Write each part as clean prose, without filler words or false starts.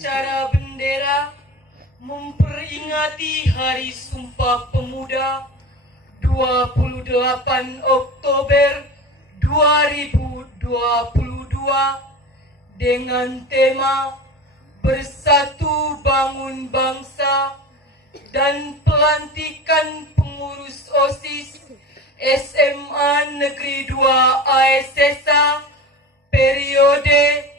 upacara bendera memperingati Hari Sumpah Pemuda 28 Oktober 2022 dengan tema Bersatu Bangun Bangsa dan pelantikan pengurus OSIS SMA Negeri 2 ASSA periode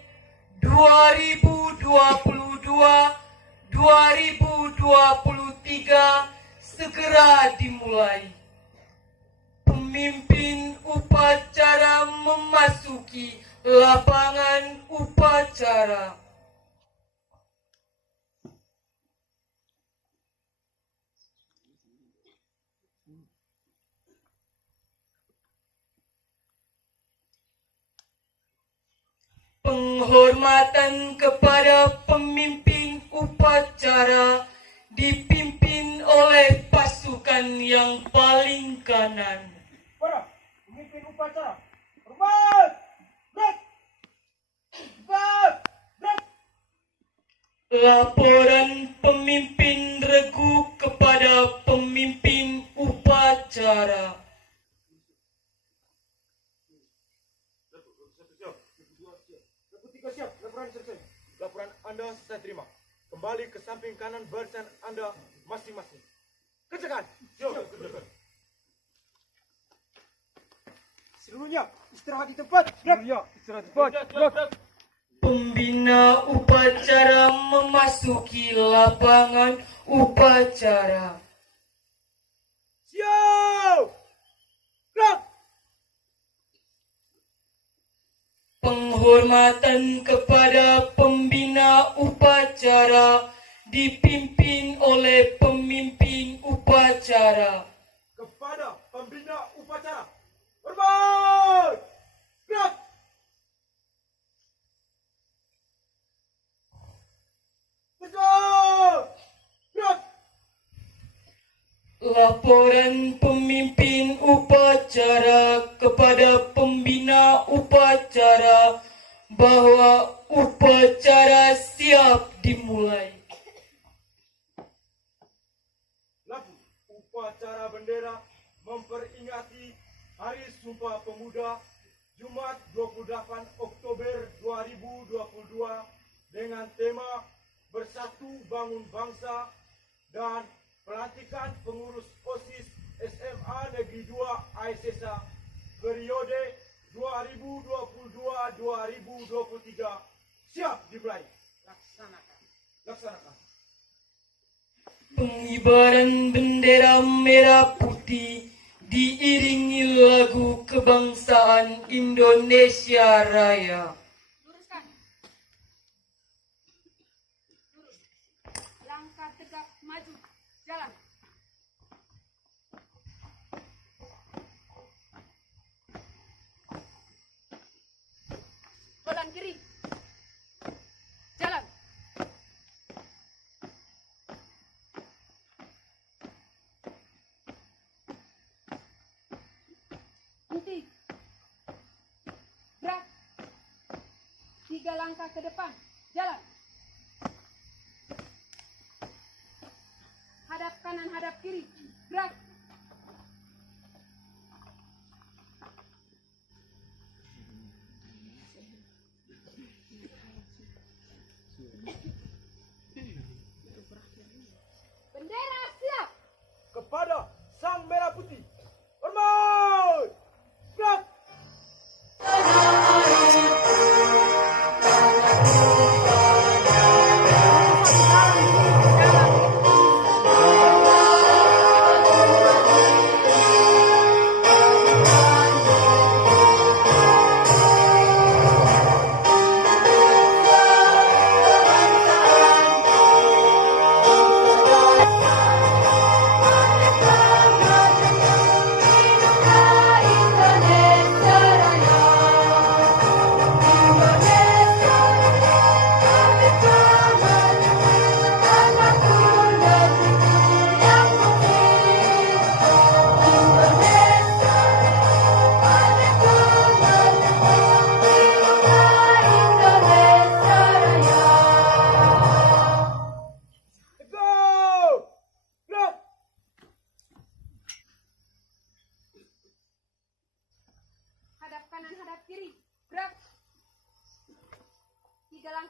2022-2023 segera dimulai. Pemimpin upacara memasuki lapangan upacara. Penghormatan kepada pemimpin upacara dipimpin oleh pasukan yang paling kanan. Para pemimpin upacara, hormat! Laporan pemimpin regu kepada pemimpin upacara. Siap, laporan selesai. Laporan Anda saya terima. Kembali ke samping kanan barisan Anda masing-masing. Kerjakan. Siap. Seluruhnya istirahat di tempat. Pembina upacara memasuki lapangan upacara. Siap. Gerak. Penghormatan kepada pembina upacara dipimpin oleh pemimpin upacara. Kepada pembina upacara, hormat! Gerak! Gerak! Gerak! Laporan pemimpin upacara kepada pembina upacara bahwa upacara siap dimulai. Lagu upacara bendera memperingati Hari Sumpah Pemuda Jumat 28 Oktober 2022 dengan tema Bersatu Bangun Bangsa dan pelantikan pengurus OSIS SMA Negeri 2 ASSA periode 2022-2023 siap dimulai. Laksanakan. Pengibaran bendera merah putih diiringi lagu kebangsaan Indonesia Raya. Luruskan. Lurus. Langkah tegap maju. Jalan. Kanan kiri. Jalan. Henti. Gerak. 3 langkah ke depan. Jalan. Hadap kanan, hadap kiri. Gerak. Bendera siap. Kepada Sang Merah Putih, hormat! Gerak!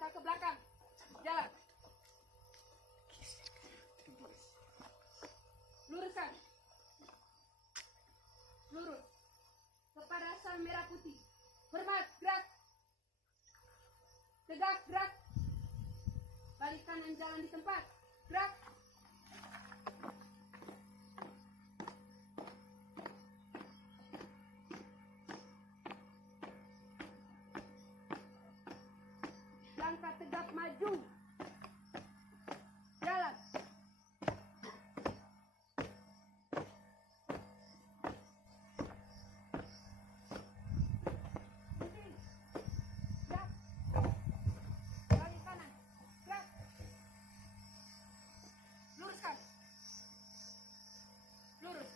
langkah ke belakang. Jalan. Luruskan. Lurus. Kepada asal merah putih. Hormat, gerak. Tegak, gerak. Balik kanan, jalan di tempat. Gerak. Langkah tegap maju. Jalan. Berhenti. Gerak. Balik kanan. Gerak. Luruskan. Lurus.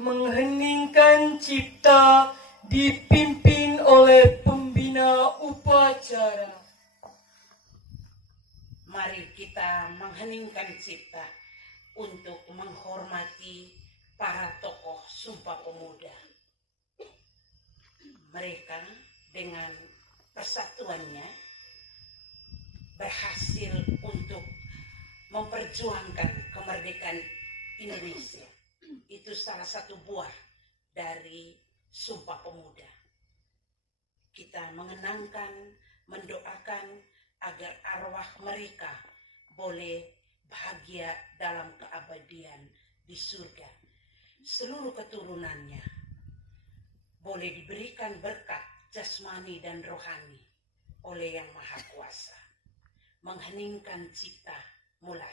Mengheningkan cipta dipimpin oleh pembina upacara. Mari kita mengheningkan cipta untuk menghormati para tokoh Sumpah Pemuda. Mereka dengan persatuannya berhasil untuk memperjuangkan kemerdekaan Indonesia. Itu salah satu buah dari Sumpah Pemuda. Kita mengenangkan, mendoakan agar arwah mereka boleh bahagia dalam keabadian di surga. Seluruh keturunannya boleh diberikan berkat jasmani dan rohani oleh Yang Maha Kuasa. Mengheningkan cipta mulai.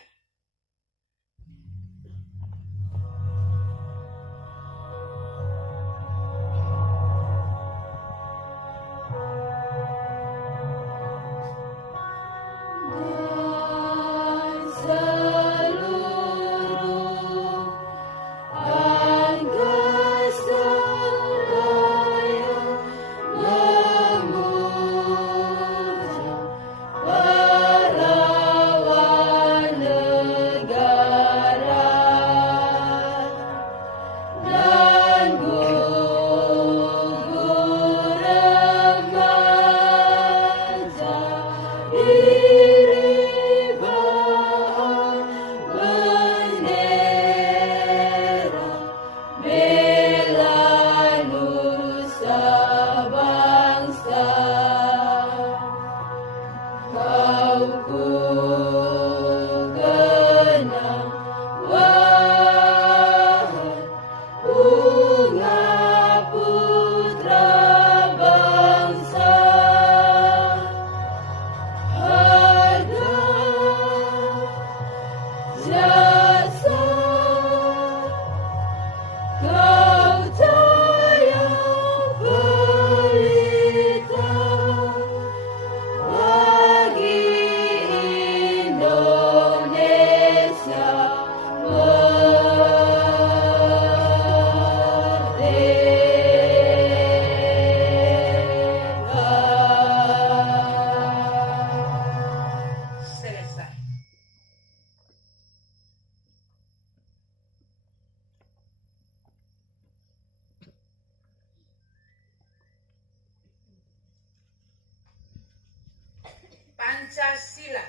Pancasila.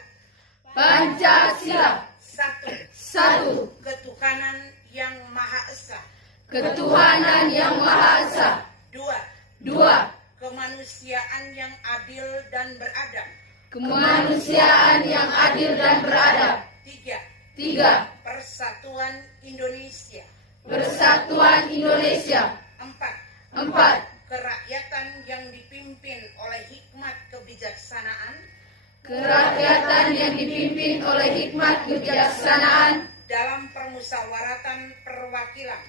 Pancasila. Satu. Ketuhanan yang Maha Esa. Ketuhanan yang Maha Esa. Dua. Kemanusiaan yang adil dan beradab. Kemanusiaan yang adil dan beradab. Tiga. Persatuan Indonesia. Persatuan Indonesia. Empat. Kerakyatan yang dipimpin oleh hikmat kebijaksanaan. Kerakyatan yang dipimpin oleh hikmat kebijaksanaan. Dalam permusyawaratan perwakilan.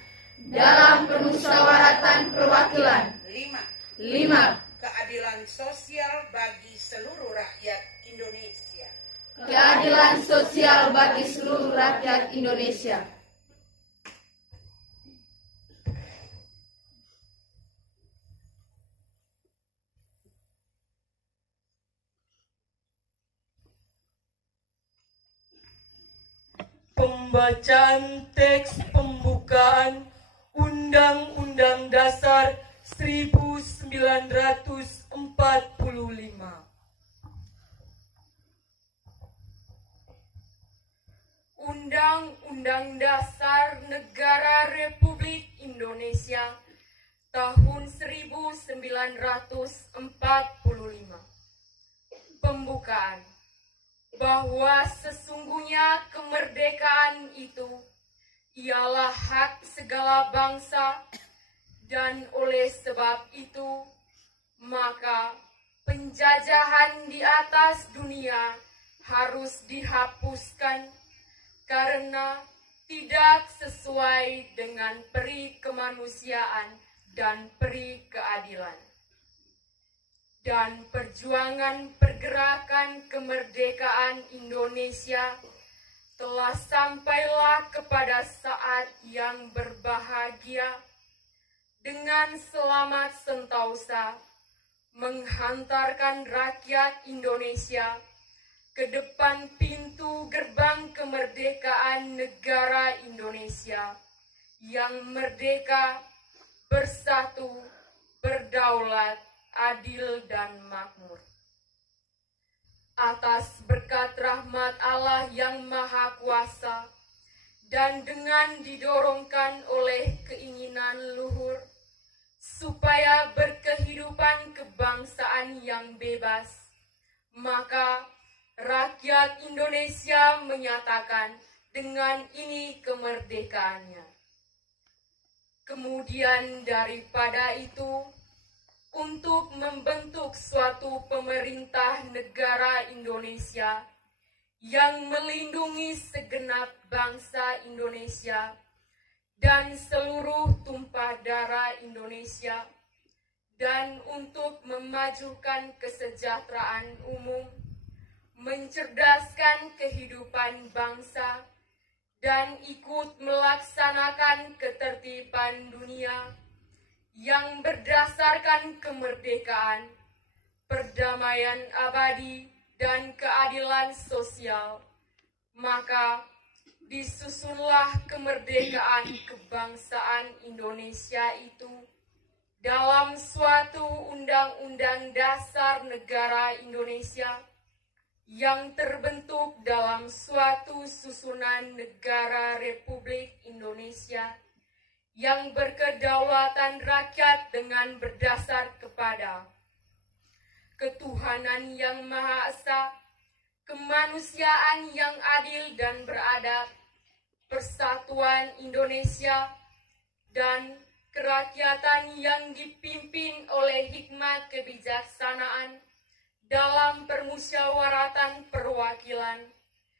Dalam permusyawaratan perwakilan. 5. Keadilan sosial bagi seluruh rakyat Indonesia. Keadilan sosial bagi seluruh rakyat Indonesia. Pembacaan teks pembukaan Undang-Undang Dasar 1945. Undang-Undang Dasar Negara Republik Indonesia tahun 1945. Pembukaan. Bahwa sesungguhnya kemerdekaan itu ialah hak segala bangsa, dan oleh sebab itu maka penjajahan di atas dunia harus dihapuskan karena tidak sesuai dengan peri kemanusiaan dan peri keadilan. Dan perjuangan pergerakan kemerdekaan Indonesia telah sampailah kepada saat yang berbahagia dengan selamat sentosa menghantarkan rakyat Indonesia ke depan pintu gerbang kemerdekaan negara Indonesia yang merdeka, bersatu, berdaulat, adil dan makmur. Atas berkat rahmat Allah yang Maha Kuasa dan dengan didorongkan oleh keinginan luhur supaya berkehidupan kebangsaan yang bebas, maka rakyat Indonesia menyatakan dengan ini kemerdekaannya. Kemudian daripada itu, untuk membentuk suatu pemerintah negara Indonesia yang melindungi segenap bangsa Indonesia dan seluruh tumpah darah Indonesia, dan untuk memajukan kesejahteraan umum, mencerdaskan kehidupan bangsa, dan ikut melaksanakan ketertiban dunia yang berdasarkan kemerdekaan, perdamaian abadi, dan keadilan sosial, maka disusunlah kemerdekaan kebangsaan Indonesia itu dalam suatu Undang-Undang Dasar Negara Indonesia yang terbentuk dalam suatu susunan negara Republik Indonesia yang berkedaulatan rakyat dengan berdasar kepada ketuhanan yang Maha Esa, kemanusiaan yang adil dan beradab, persatuan Indonesia, dan kerakyatan yang dipimpin oleh hikmat kebijaksanaan dalam permusyawaratan perwakilan,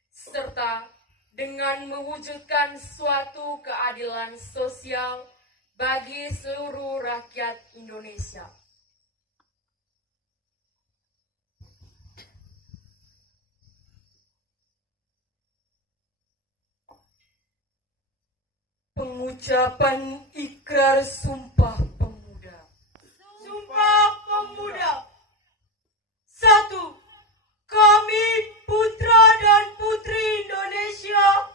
serta dengan mewujudkan suatu keadilan sosial bagi seluruh rakyat Indonesia. Pengucapan ikrar Sumpah Pemuda. Sumpah Pemuda. 1. Kami putra dan putri Indonesia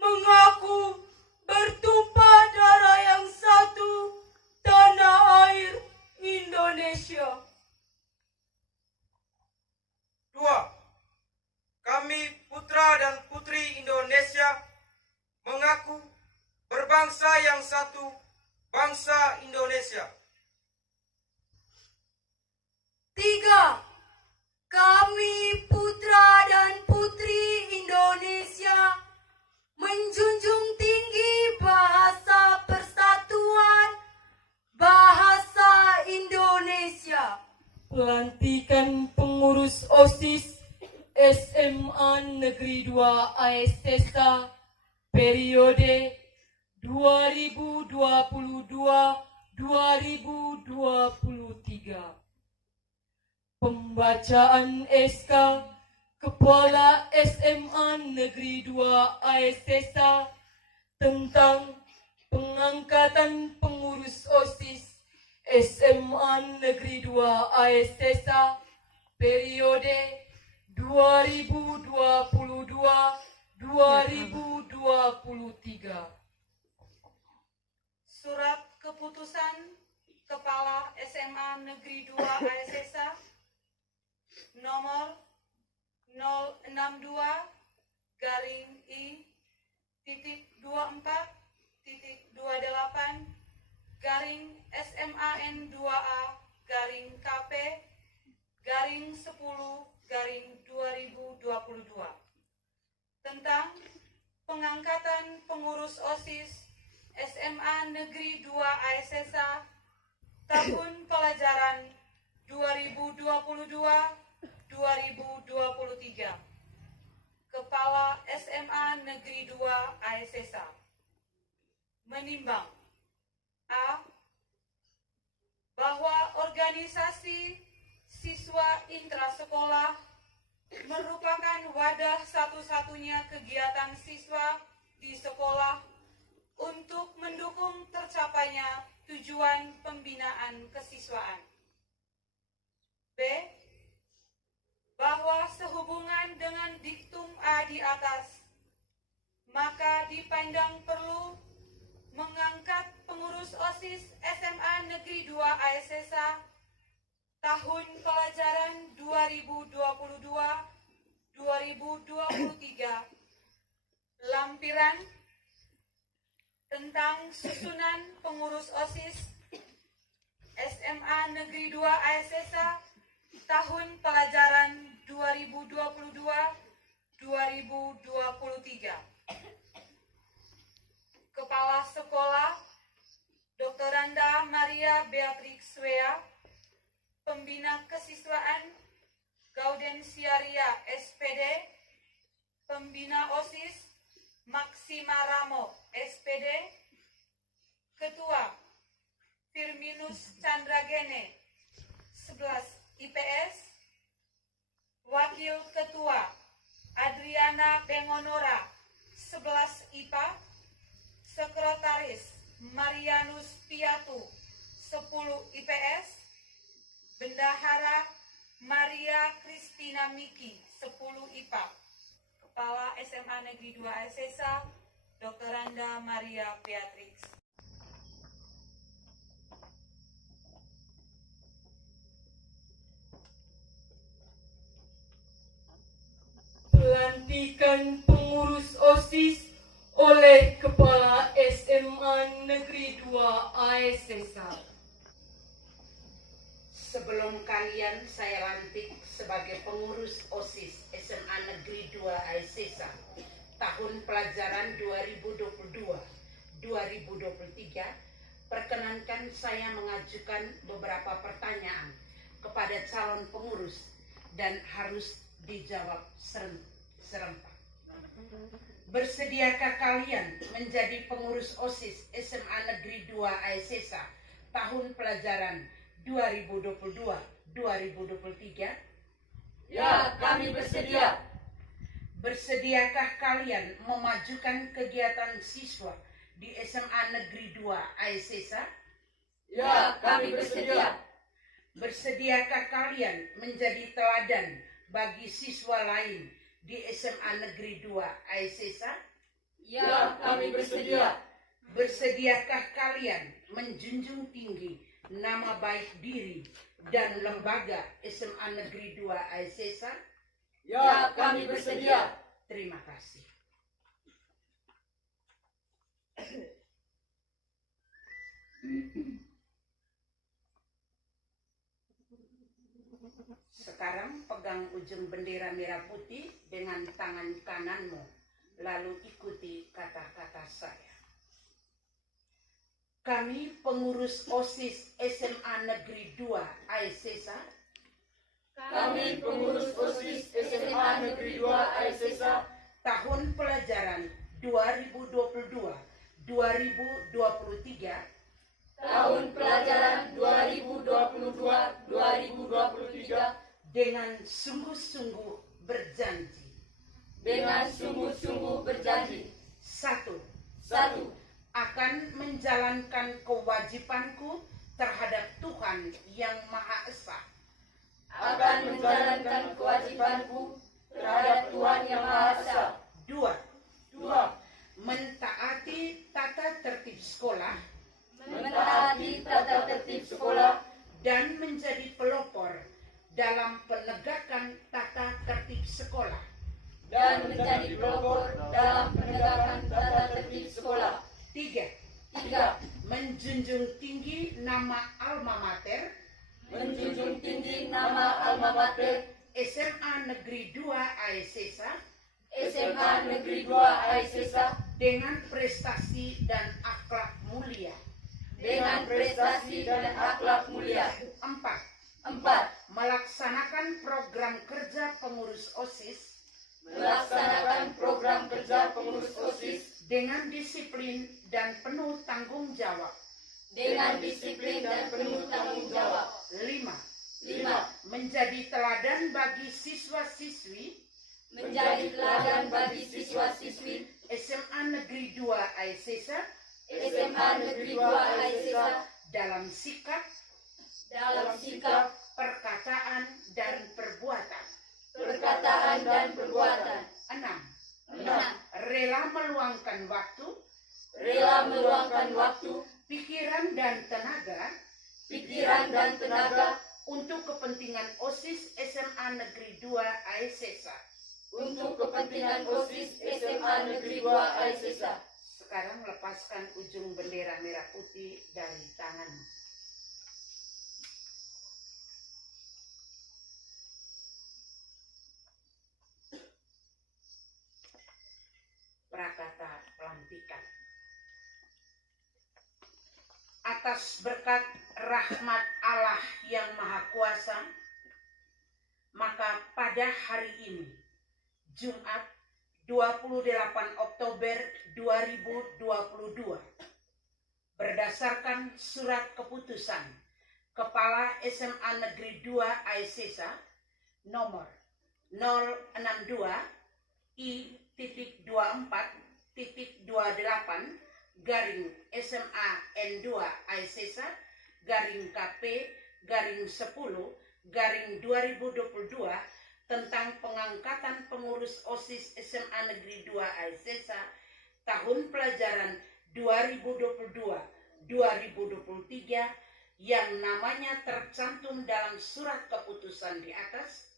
mengaku bertumpah darah yang satu, tanah air Indonesia. 2. Kami putra dan putri Indonesia mengaku berbangsa yang satu, bangsa Indonesia. 3. Kami putra dan putri Indonesia menjunjung tinggi bahasa persatuan, bahasa Indonesia. Pelantikan pengurus OSIS SMA Negeri 2 AS Desa periode 2022-2023. Pembacaan SK Kepala SMA Negeri 2 AS Desa tentang pengangkatan pengurus OSIS SMA Negeri 2 AS Desa periode 2022-2023. Surat Keputusan Kepala SMA Negeri 2 AS Desa nomor 062/I SMA-N2A-KP/10/2022 tentang pengangkatan pengurus OSIS SMA Negeri 2 ASSA tahun pelajaran 2022-2023. Kepala SMA Negeri 2 ASSA menimbang A. Bahwa organisasi siswa intrasekolah merupakan wadah satu-satunya kegiatan siswa di sekolah untuk mendukung tercapainya tujuan pembinaan kesiswaan. B. Bahwa sehubungan dengan diktum A di atas, maka dipandang perlu mengangkat pengurus OSIS SMA Negeri 2 ASSA tahun pelajaran 2022-2023 lampiran tentang susunan pengurus OSIS SMA Negeri 2 ASSA tahun pelajaran 2022-2023. Kepala Sekolah Dr. Randa Maria Beatrix Swea, Pembina Kesiswaan Gaudensiaria SPD, Pembina OSIS Maxima Ramo SPD, Ketua Firminus Chandragene 11 IPS, Wakil Ketua Adriana Bengonora 11 IPA, Sekretaris Marianus Piatu 10 IPS, Bendahara Maria Kristina Miki 10 IPA, Kepala SMA Negeri 2 ASSA Dr. Randa Maria Beatrix. Pelantikan pengurus OSIS oleh Kepala SMA Negeri 2 ASSA. Sebelum kalian saya lantik sebagai pengurus OSIS SMA Negeri 2 ASSA tahun pelajaran 2022-2023, perkenankan saya mengajukan beberapa pertanyaan kepada calon pengurus dan harus dijawab serentak. Bersediakah kalian menjadi pengurus OSIS SMA Negeri 2 ASSA tahun pelajaran 2022-2023? Ya, kami bersedia. Bersediakah kalian memajukan kegiatan siswa di SMA Negeri 2 ASSA? Ya, kami bersedia. Bersediakah kalian menjadi teladan bagi siswa lain di SMA Negeri 2 ASSA? Ya, kami bersedia. Bersediakah kalian menjunjung tinggi nama baik diri dan lembaga SMA Negeri 2 ASSA? Ya, kami bersedia. Terima kasih. Sekarang pegang ujung bendera merah putih dengan tangan kananmu, lalu ikuti kata-kata saya. Kami pengurus OSIS SMA Negeri 2 ASSA. Kami pengurus OSIS SMA Negeri 2 ASSA Tahun pelajaran 2022-2023 tahun pelajaran 2022-2023 dengan sungguh-sungguh berjanji. dengan sungguh-sungguh berjanji. 1. 1. Akan menjalankan kewajibanku terhadap Tuhan yang Maha Esa. Akan menjalankan kewajibanku terhadap Tuhan Yang Maha Esa. 2. 2. Mentaati tata tertib sekolah Mentaati tata tertib sekolah dan menjadi pelopor dalam penegakan tata tertib sekolah. dan menjadi pelopor dalam penegakan tata tertib sekolah. 3. Menjunjung tinggi nama alma mater, Menjunjung tinggi nama alma mater SMA Negeri 2 AESESA SMA Negeri 2 AESESA dengan prestasi dan akhlak mulia. dengan prestasi dan akhlak mulia. 4. 4. Melaksanakan program kerja pengurus OSIS Melaksanakan program kerja pengurus OSIS dengan disiplin dan penuh tanggung jawab. dengan disiplin dan penuh tanggung jawab. 5. 5. Menjadi teladan bagi siswa-siswi Menjadi teladan bagi siswa-siswi SMA Negeri 2 AESESA SMA Negeri 2 AESESA dalam sikap, dalam sikap, perkataan, dan perbuatan. perkataan, dan perbuatan. 6. 6. Rela meluangkan waktu, Rela meluangkan waktu, pikiran, dan tenaga pikiran, dan tenaga untuk kepentingan OSIS SMA Negeri 2 AESESA. untuk kepentingan OSIS SMA Negeri 2 AESESA. Sekarang lepaskan ujung bendera merah putih dari tanganmu. Prakata pelantikan. Atas berkat rahmat Allah yang Maha Kuasa, maka pada hari ini, Jumat 28 Oktober 2022, berdasarkan surat keputusan Kepala SMA Negeri 2 AESESA nomor 062I.24.28 garing SMA N2 AESESA garing KP garing 10 garing 2022 tentang pengangkatan pengurus OSIS SMA Negeri 2 AESESA tahun pelajaran 2022-2023 yang namanya tercantum dalam surat keputusan di atas,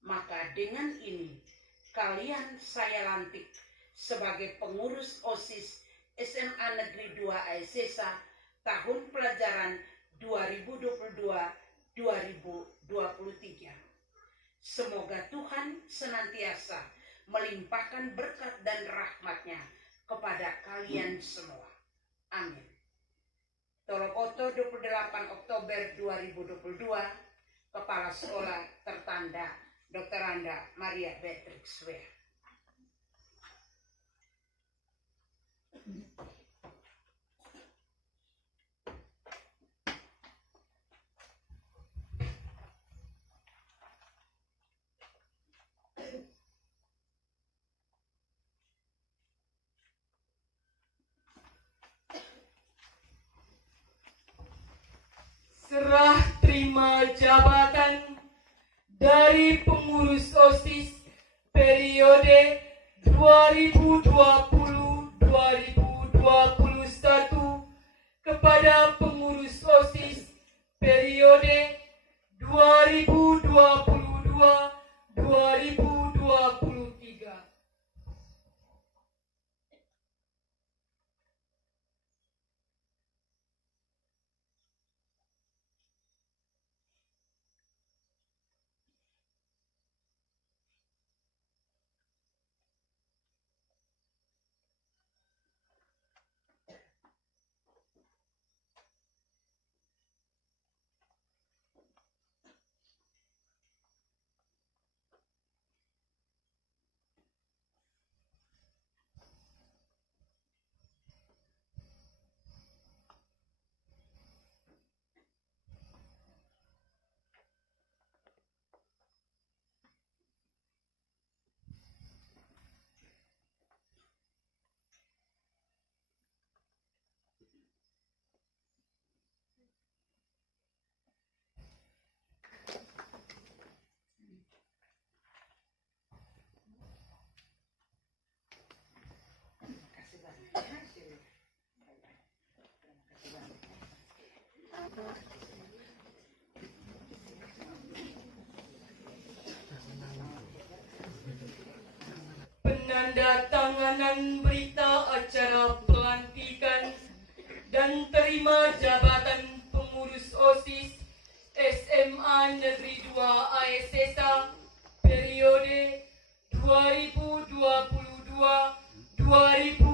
maka dengan ini kalian saya lantik sebagai pengurus OSIS SMA Negeri 2 AESESA tahun pelajaran 2022-2023. Semoga Tuhan senantiasa melimpahkan berkat dan rahmat-Nya kepada kalian semua. Amin. Tolokoto 28 Oktober 2022, Kepala Sekolah tertanda Dr. Anda Maria Beatrix Wea. Serah terima jabatan dari pengurus OSIS periode 2020-2021 kepada pengurus OSIS periode 2022-2023. penandatanganan berita acara pelantikan dan terima jabatan pengurus OSIS SMA Negeri 2 ASSA periode 2022-2023.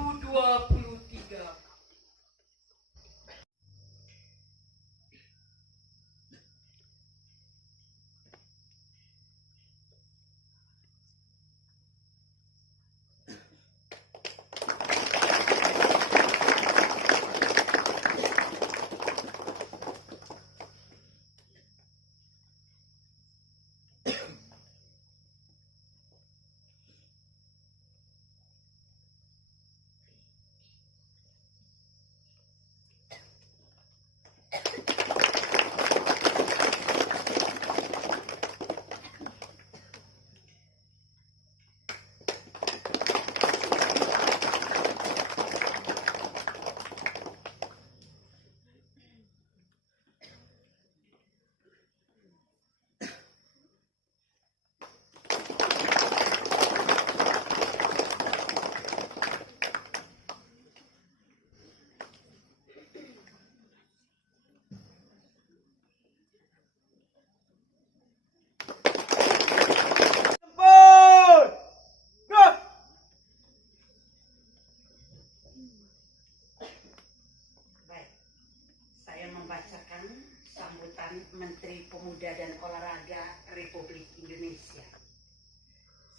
Tempur! Gerak! Baik, saya membacakan sambutan Menteri Pemuda dan Olahraga Republik Indonesia.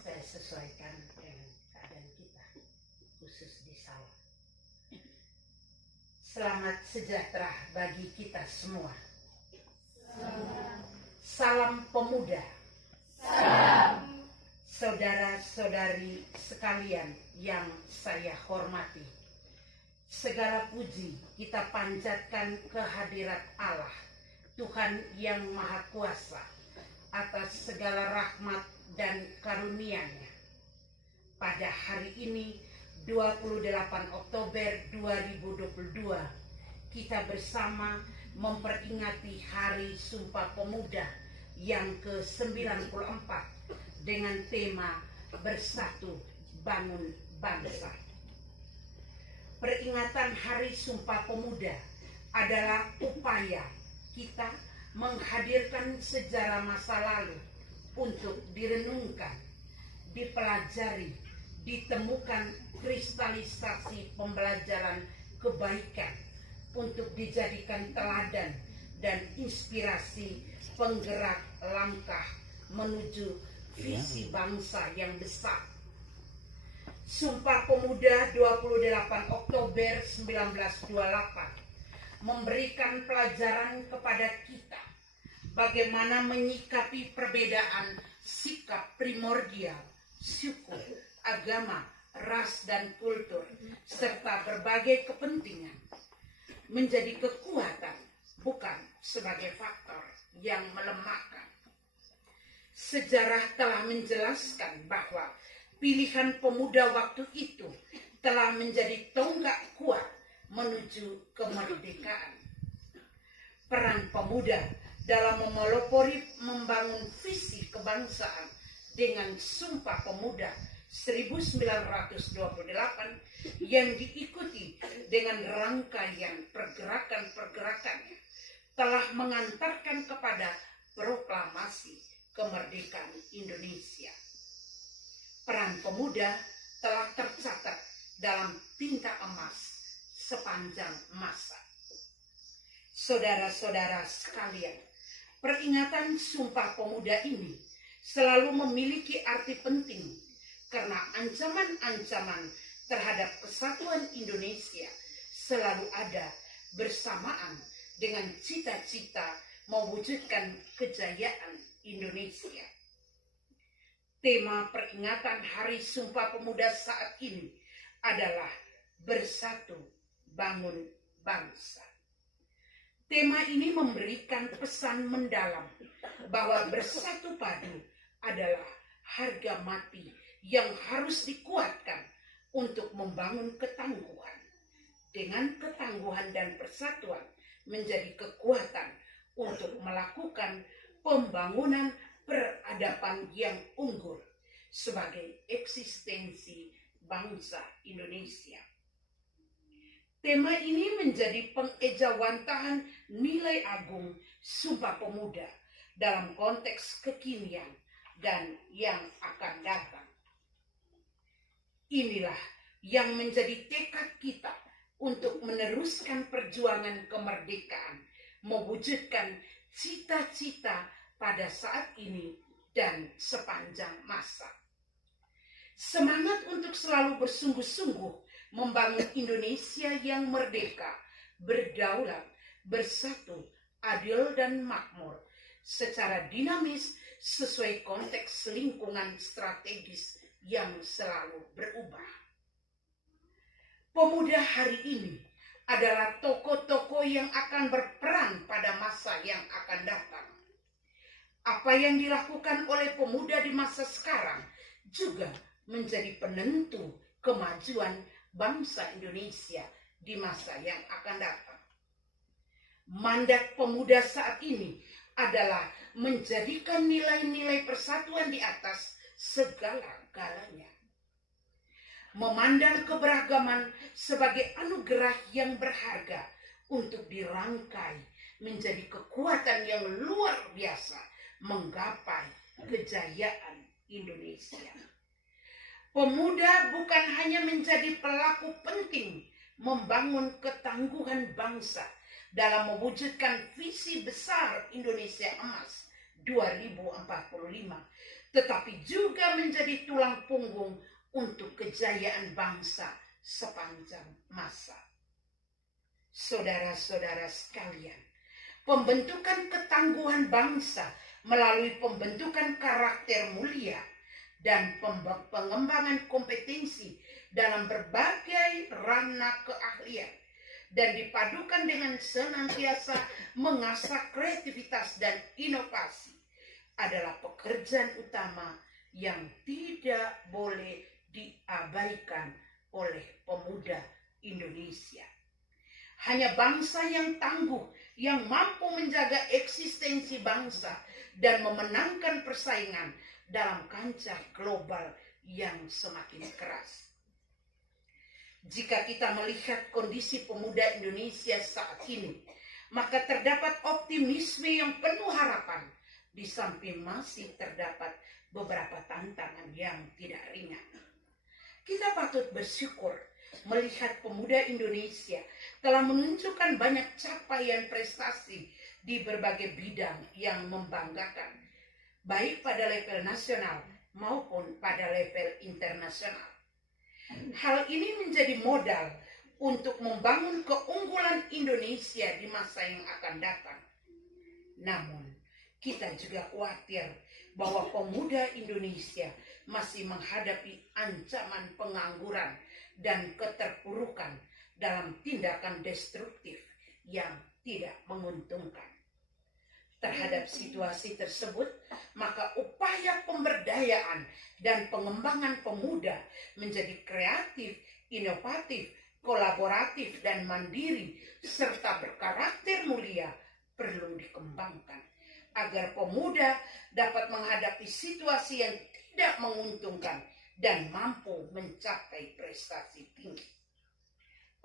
Saya sesuaikan dengan keadaan kita, khusus di sawah. Selamat sejahtera bagi kita semua. Salam pemuda. Saudara-saudari sekalian yang saya hormati, segala puji kita panjatkan kehadirat Allah, Tuhan yang Maha Kuasa, atas segala rahmat dan karunia-Nya. Pada hari ini, 28 Oktober 2022, kita bersama memperingati Hari Sumpah Pemuda yang ke-94 dengan tema Bersatu Bangun Bangsa. Peringatan Hari Sumpah Pemuda adalah upaya kita menghadirkan sejarah masa lalu untuk direnungkan, dipelajari, ditemukan kristalisasi pembelajaran kebaikan untuk dijadikan teladan dan inspirasi penggerak langkah menuju visi bangsa yang besar. Sumpah Pemuda 28 Oktober 1928 memberikan pelajaran kepada kita bagaimana menyikapi perbedaan sikap primordial, suku, agama, ras dan kultur, serta berbagai kepentingan menjadi kekuatan, bukan sebagai faktor yang melemahkan. Sejarah telah menjelaskan bahwa pilihan pemuda waktu itu telah menjadi tonggak kuat menuju kemerdekaan. Peran pemuda dalam memelopori membangun visi kebangsaan dengan Sumpah Pemuda 1928 yang diikuti dengan rangkaian pergerakan-pergerakannya telah mengantarkan kepada proklamasi kemerdekaan Indonesia. Peran pemuda telah tercatat dalam tinta emas sepanjang masa. Saudara-saudara sekalian, peringatan Sumpah Pemuda ini selalu memiliki arti penting karena ancaman-ancaman terhadap kesatuan Indonesia selalu ada bersamaan dengan cita-cita mewujudkan kejayaan Indonesia. Tema peringatan Hari Sumpah Pemuda saat ini adalah Bersatu Bangun Bangsa. Tema ini memberikan pesan mendalam bahwa bersatu padu adalah harga mati yang harus dikuatkan untuk membangun ketangguhan. Dengan ketangguhan dan persatuan menjadi kekuatan untuk melakukan pembangunan peradaban yang unggul sebagai eksistensi bangsa Indonesia. Tema ini menjadi pengejawantahan nilai agung Sumpah Pemuda dalam konteks kekinian dan yang akan datang. Inilah yang menjadi tekad kita untuk meneruskan perjuangan kemerdekaan, mewujudkan cita-cita pada saat ini dan sepanjang masa. Semangat untuk selalu bersungguh-sungguh membangun Indonesia yang merdeka, berdaulat, bersatu, adil dan makmur, secara dinamis sesuai konteks lingkungan strategis yang selalu berubah. Pemuda hari ini adalah tokoh-tokoh yang akan berperan pada masa yang akan datang. Apa yang dilakukan oleh pemuda di masa sekarang juga menjadi penentu kemajuan bangsa Indonesia di masa yang akan datang. Mandat pemuda saat ini adalah menjadikan nilai-nilai persatuan di atas segala-galanya. Memandang keberagaman sebagai anugerah yang berharga untuk dirangkai menjadi kekuatan yang luar biasa menggapai kejayaan Indonesia. Pemuda bukan hanya menjadi pelaku penting membangun ketangguhan bangsa dalam mewujudkan visi besar Indonesia Emas 2045, tetapi juga menjadi tulang punggung untuk kejayaan bangsa sepanjang masa. Saudara-saudara sekalian, pembentukan ketangguhan bangsa melalui pembentukan karakter mulia dan pengembangan kompetensi dalam berbagai ranah keahlian dan dipadukan dengan senantiasa mengasah kreativitas dan inovasi adalah pekerjaan utama yang tidak boleh diabaikan oleh pemuda Indonesia. Hanya bangsa yang tangguh yang mampu menjaga eksistensi bangsa dan memenangkan persaingan dalam kancah global yang semakin keras. Jika kita melihat kondisi pemuda Indonesia saat ini, maka terdapat optimisme yang penuh harapan, di samping masih terdapat beberapa tantangan yang tidak ringan. Kita patut bersyukur melihat pemuda Indonesia telah menunjukkan banyak capaian prestasi di berbagai bidang yang membanggakan, baik pada level nasional maupun pada level internasional. Hal ini menjadi modal untuk membangun keunggulan Indonesia di masa yang akan datang. Namun, kita juga khawatir bahwa pemuda Indonesia masih menghadapi ancaman pengangguran dan keterpurukan dalam tindakan destruktif yang tidak menguntungkan. Terhadap situasi tersebut, maka upaya pemberdayaan dan pengembangan pemuda menjadi kreatif, inovatif, kolaboratif, dan mandiri, serta berkarakter mulia perlu dikembangkan agar pemuda dapat menghadapi situasi yang tidak menguntungkan dan mampu mencapai prestasi tinggi.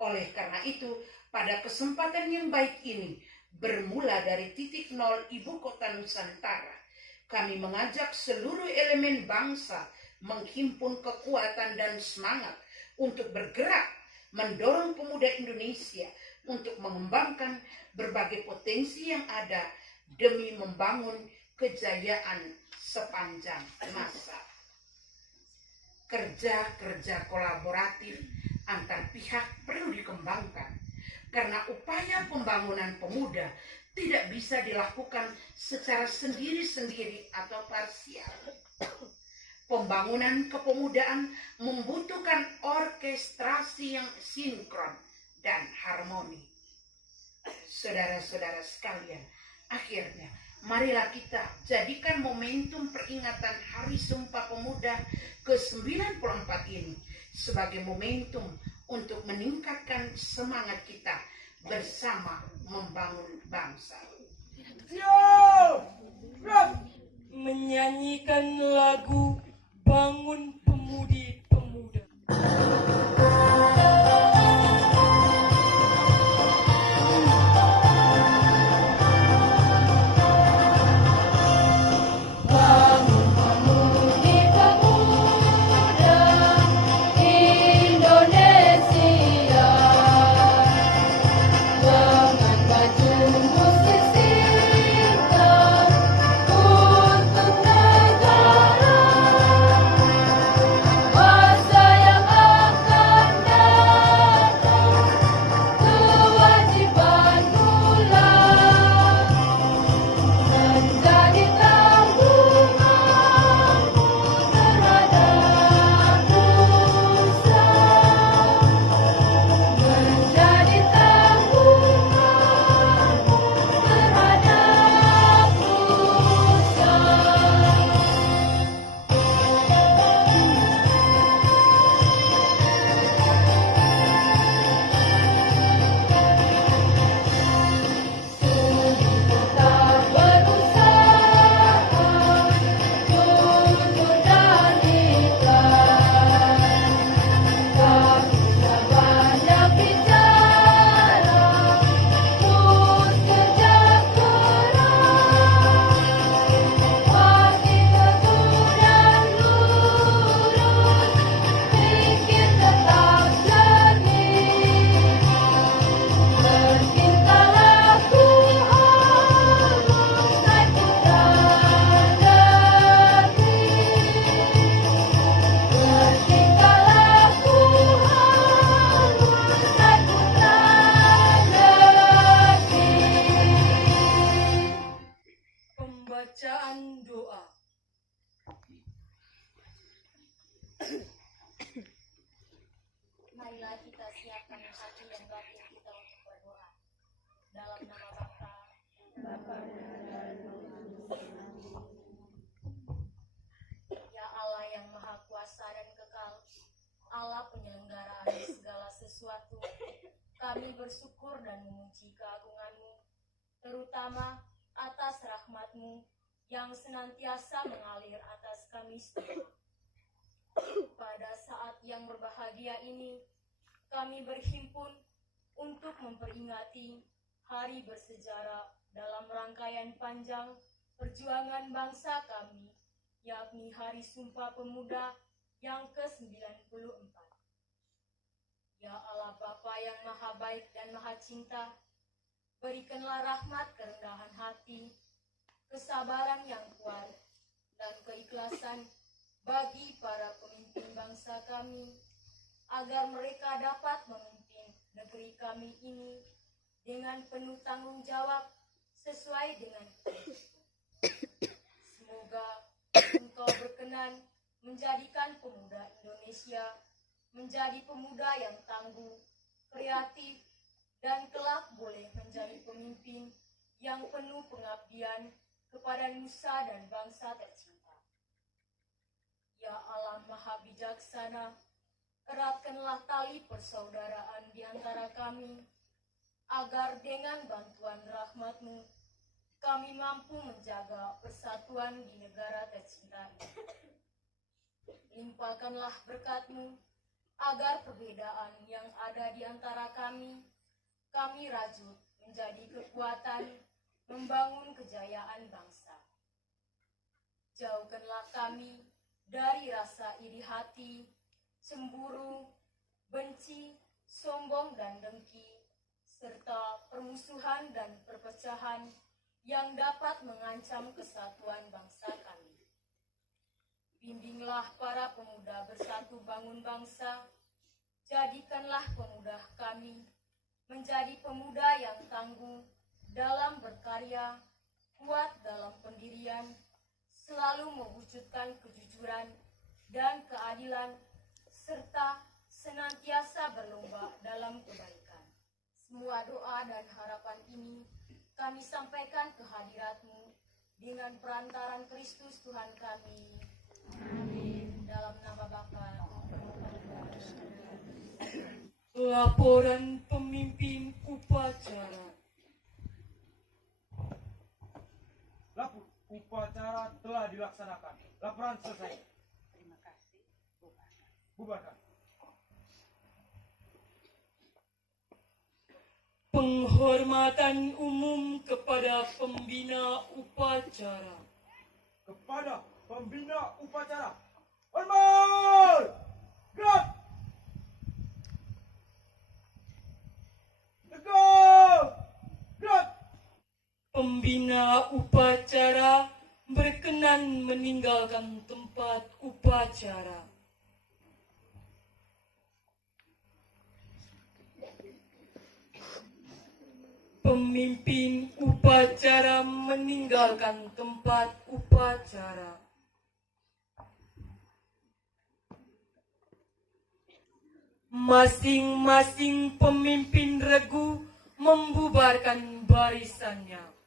Oleh karena itu, pada kesempatan yang baik ini, bermula dari titik nol Ibu Kota Nusantara, kami mengajak seluruh elemen bangsa menghimpun kekuatan dan semangat untuk bergerak mendorong pemuda Indonesia untuk mengembangkan berbagai potensi yang ada demi membangun kejayaan sepanjang masa. Kerja-kerja kolaboratif antar pihak perlu dikembangkan, karena upaya pembangunan pemuda tidak bisa dilakukan secara sendiri-sendiri atau parsial. Pembangunan kepemudaan membutuhkan orkestrasi yang sinkron dan harmoni. Saudara-saudara sekalian, akhirnya marilah kita jadikan momentum peringatan Hari Sumpah Pemuda ke-94 ini sebagai momentum untuk meningkatkan semangat kita bersama membangun bangsa. Menyanyikan lagu Bangun Pemudi Pemuda. siapkan hati dan batin kita untuk berdoa. Dalam nama Bapa, Ya Allah yang Maha Kuasa dan Kekal, Allah penyelenggaraan segala sesuatu, kami bersyukur dan memuji keagungan-Mu, terutama atas rahmat-Mu yang senantiasa mengalir atas kami semua. Pada saat yang berbahagia ini, kami berhimpun untuk memperingati hari bersejarah dalam rangkaian panjang perjuangan bangsa kami, yakni Hari Sumpah Pemuda yang ke-94. Ya Allah Bapa yang Maha Baik dan Maha Cinta, berikanlah rahmat kerendahan hati, kesabaran yang kuat, dan keikhlasan bagi para pemimpin bangsa kami, agar mereka dapat memimpin negeri kami ini dengan penuh tanggung jawab sesuai dengan Semoga Engkau berkenan menjadikan pemuda Indonesia menjadi pemuda yang tangguh, kreatif, dan kelak boleh menjadi pemimpin yang penuh pengabdian kepada nusa dan bangsa tercinta. Ya Allah Maha Bijaksana, eratkanlah tali persaudaraan di antara kami, agar dengan bantuan rahmat-Mu, kami mampu menjaga persatuan di negara tercinta ini. Limpahkanlah berkat-Mu, agar perbedaan yang ada di antara kami rajut menjadi kekuatan membangun kejayaan bangsa. Jauhkanlah kami dari rasa iri hati, cemburu, benci, sombong dan dengki, serta permusuhan dan perpecahan yang dapat mengancam kesatuan bangsa kami. Bimbinglah para pemuda bersatu bangun bangsa, jadikanlah pemuda kami menjadi pemuda yang tangguh dalam berkarya, kuat dalam pendirian, selalu mewujudkan kejujuran dan keadilan, serta senantiasa berlomba dalam kebaikan. Semua doa dan harapan ini kami sampaikan ke hadirat-Mu dengan perantaran Kristus Tuhan kami. Amin. Dalam nama Bapa. Laporan pemimpin upacara. Upacara telah dilaksanakan. Laporan selesai. Terima kasih. Bubarkan. Penghormatan umum kepada pembina upacara. Kepada pembina upacara. Hormat! Gerak! Tegak! Gerak! Pembina upacara berkenan meninggalkan tempat upacara. Pemimpin upacara meninggalkan tempat upacara. Masing-masing pemimpin regu membubarkan barisannya.